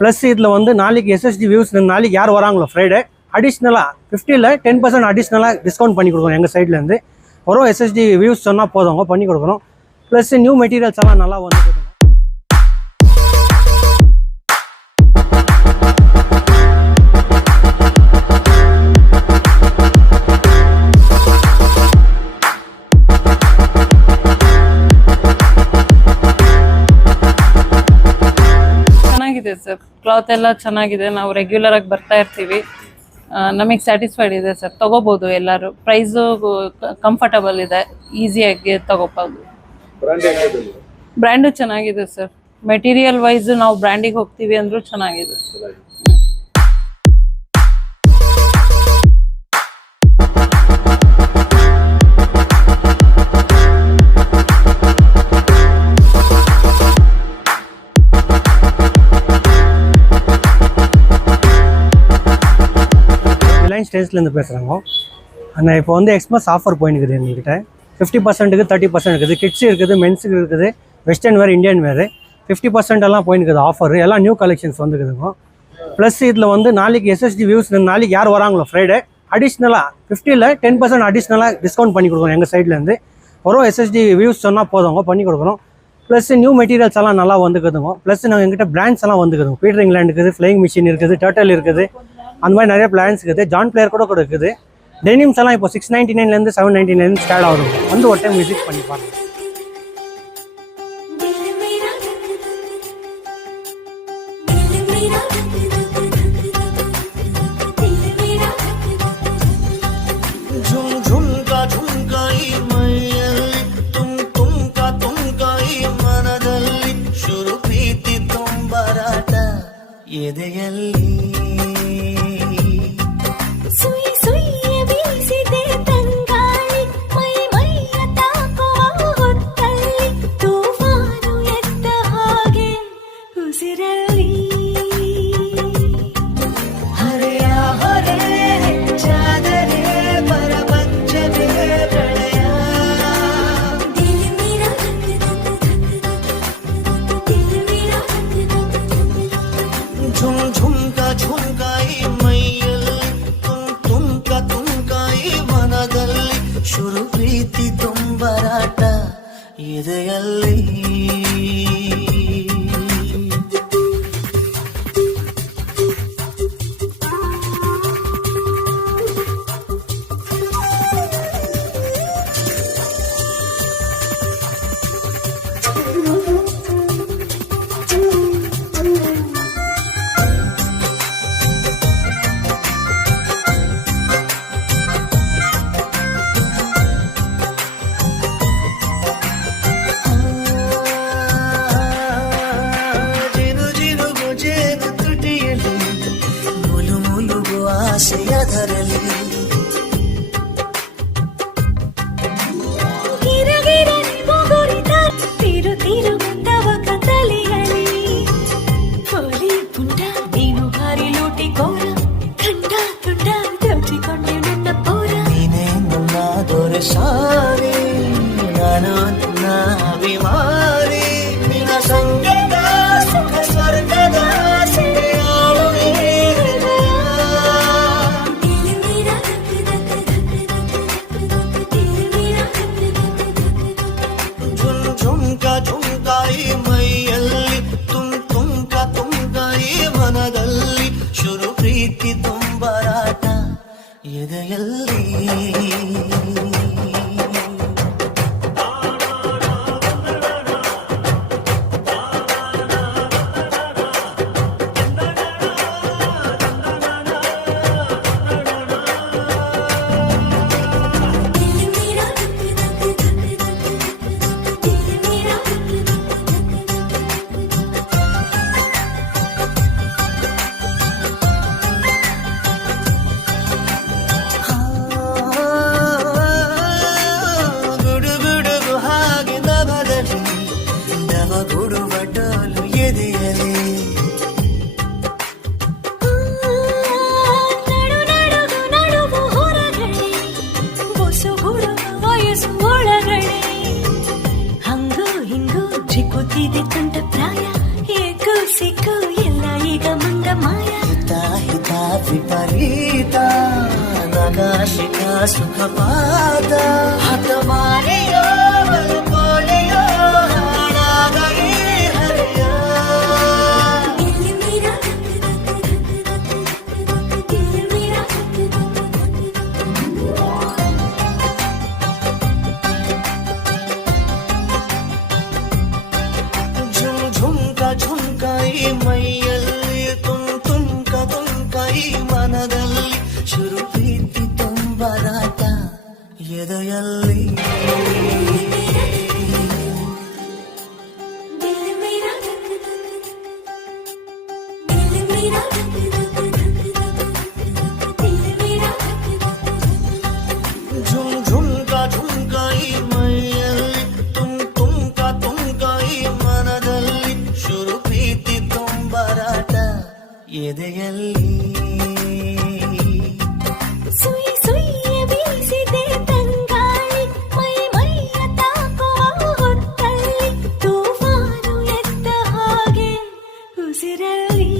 ப்ளஸ் இதில் வந்து நாளைக்கு எஸ்எஸ்டி வியூஸ் நாளைக்கு யார் வராங்களோ ஃப்ரைடே அடிஷ்னலாக 50ல் 10% அடிஷ்னலாக டிஸ்கவுண்ட் பண்ணி கொடுக்குறோம் எங்கள் சைட்லேருந்து. வரும் எஸ்எஸ்டி வியூஸ் சொன்னால் போதும் பண்ணி கொடுக்குறோம். ப்ளஸ் நியூ மெட்டீரியல்ஸ் எல்லாம் நல்லா வந்து ಚೆನ್ನಾಗಿದೆ ಸರ್. ಕ್ಲಾತ್ ಎಲ್ಲ ಚೆನ್ನಾಗಿದೆ. ನಾವು ರೆಗ್ಯುಲರ್ ಆಗಿ ಬರ್ತಾ ಇರ್ತೀವಿ. ನಮಗೆ ಸ್ಯಾಟಿಸ್ಫೈಡ್ ಇದೆ ಸರ್. ತಗೋಬಹುದು ಎಲ್ಲರೂ. ಪ್ರೈಸು ಕಂಫರ್ಟಬಲ್ ಇದೆ, ಈಸಿಯಾಗಿ ತಗೋಬಹುದು. ಬ್ರ್ಯಾಂಡು ಚೆನ್ನಾಗಿದೆ ಸರ್. ಮೆಟೀರಿಯಲ್ ವೈಸ್ ನಾವು ಬ್ರ್ಯಾಂಡಿಗೆ ಹೋಗ್ತೀವಿ ಅಂದ್ರೂ ಚೆನ್ನಾಗಿದೆ. ரிலையன்ஸ் ஸ்டேஜ்லேருந்து பேசுகிறாங்க. ஆனால் இப்போ வந்து எக்ஸ்பிரஸ் ஆஃபர் போயின்னுக்குது எங்ககிட்ட. 50%க்கு 30% இருக்குது. கிட்ஸு இருக்குது, மென்ஸுக்கு இருக்குது, வெஸ்டர்ன் வேர், இந்தியன் வேறு 50% எல்லாம் போயின்னுக்குது ஆஃபர். எல்லாம் நியூ கலெக்ஷன்ஸ் வந்துக்குதுங்க. ப்ளஸ் இதில் வந்து நாளைக்கு எஸ்எஸ்டி வியூஸ் நாளைக்கு யார் வராங்களோ ஃப்ரைடே அடிஷ்னலாக 50ல் 10% அடிஷ்னலாக டிஸ்கவுண்ட் பண்ணி கொடுக்குறோம் எங்கள் சைட்லேருந்து. வரும் எஸ்எஸ்டி வியூஸ் சொன்னால் போதும் பண்ணி கொடுக்குறோம். ப்ளஸ் நியூ மெட்டீரியல்ஸ் எல்லாம் நல்லா வந்துக்குதுங்க. ப்ளஸ் நாங்கள் எங்கிட்ட பிராண்ட்ஸ் எல்லாம் வந்துக்குதுங்க. பீட்டர் இங்கிலாந்து இருக்குது, ஃப்ளைங் மிஷின் இருக்குது, டர்ட்டல் இருக்குது, அந்த மாதிரி நிறைய பிளான்ஸ் இருக்குது. ஜான் பிளேயர் கூட இருக்குது. டெனிம்ஸ் எல்லாம் இப்போ 699லேருந்து 799 ஸ்டார்ட் ஆகுது. வந்து ஒரு டைம் விசிட் பண்ணி பாருங்க. ಶುರು ಪ್ರೀತಿ ತುಂಬರಾಟ ಎದೆಯಲ್ಲಿ ಆಸೆಯದರಲ್ಲಿ ತಿರು ತಿರು ಮುಂದವ ಕತ್ತಲೆಯಲ್ಲಿ ಕೋಲಿ ಪುಂಡ ನೀನು ಹಾರಿ ಲೂಟಿ ಕೋರ ಕಂಡ ತುಂಡ ದೋಚಿಕೊಂಡೆ ನನ್ನ ಪೋರ ನೀನೇ ನನ್ನ ದೊರೆಸಾರಿ ನಾನು ನನ್ನ ಅಭಿಮಾನಿ ನಿನ್ನ ಸಂಗದ ಸುಖ ಸ್ವರ್ಗದ ಝುಮ್ಕಾಯಿ ಮೈಯಲ್ಲಿ ತುಂಗಾಯಿ ಮನದಲ್ಲಿ ಶುರು ಪ್ರೀತಿ ತುಂಬರಾಟ ಎದೆಯಲ್ಲಿ ಅರಿತ ನಗಾಶಿಕ ಸುಖಪಾತ ಹತಮಾರಿಯೋ ಕೋಣೆಯೋ ಹಾಳಾಗಲಿ ಹರಿಯ ಝುಮ್ ಝುಮ್ಕ ಝುಮ್ಕ ಈ ಮೈಯಲ್ಲಿ ತುಂಕ ತುಂಕ ಈ ಮನದಲ್ಲಿ ಶುರು ಪ್ರೀತಿ ತುಂಬರಾಟ ಎದೆಯಲ್ಲಿ ಝುಮ್ ಝುಮ್ಕ ಝುಮ್ಕ ಈ ಮೈಯಲ್ಲಿ ತುಂಕ ತುಂಕ ಈ ಮನದಲ್ಲಿ ಶುರು ಪ್ರೀತಿ ತುಂಬರಾಟ ಎದೆಯಲ್ಲಿ ಸುಯಿ ಸುಯ್ಯ ಬೀಸಿದೆ ತಂಗಾಳಿ ಮೈ ಮೈಯ ತಾಕುವ ಹೊತ್ತಲ್ಲಿ ತೂಫಾನು ಎದ್ದ ಹಾಗೆ ಉಸಿರಲ್ಲಿ